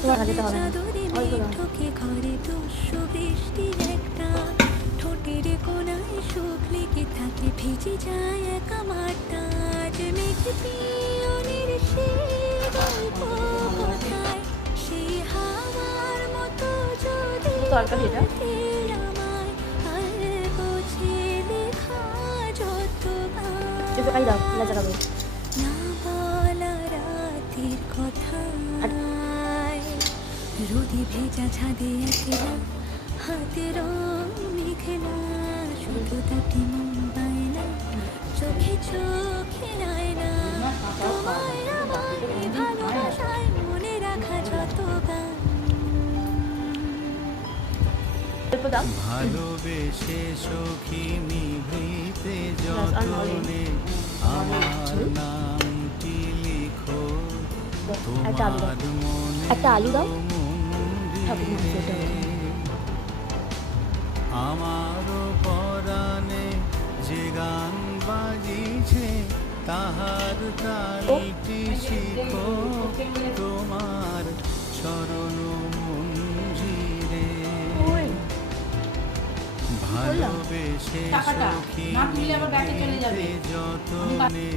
তোমার হাতে তো হবে না, অল্প দাও। ঠোকে ঘরে দুশো বৃষ্টির একটা ঠোঁটের কোনায় সুখ লেগে থাকে ভিজে যায় একা মাটা আজ মেঘে পিয়নের সে গল্প কোথায় সেই হাওয়ার মতো যদি তরকারি এটা আমায় আর গোছে লেখা যত একটু খাই দাও, লেজা খাবে। না বলা রাতের কথা রোদে ভেজা ছাদে একলা হাতে রং মেঘলা শুধু তাকে মুম্বাই না চোখে চোখে নাই না তোমায় আমার ভালোবাসায় মনে রাখা যত গান অল্প দাও। ভালোবেসে সখী নিভৃতে যতনে আমার নামটি লিখো একটা আলু দাও, তোমার মনে একটা আলু দাও। আমারও পরাণে যে গান বাজিছে তাহার তালটি শিখো তোমার চরণ মঞ্জিরে ভালোবেসে সখী নিভৃতে যতনে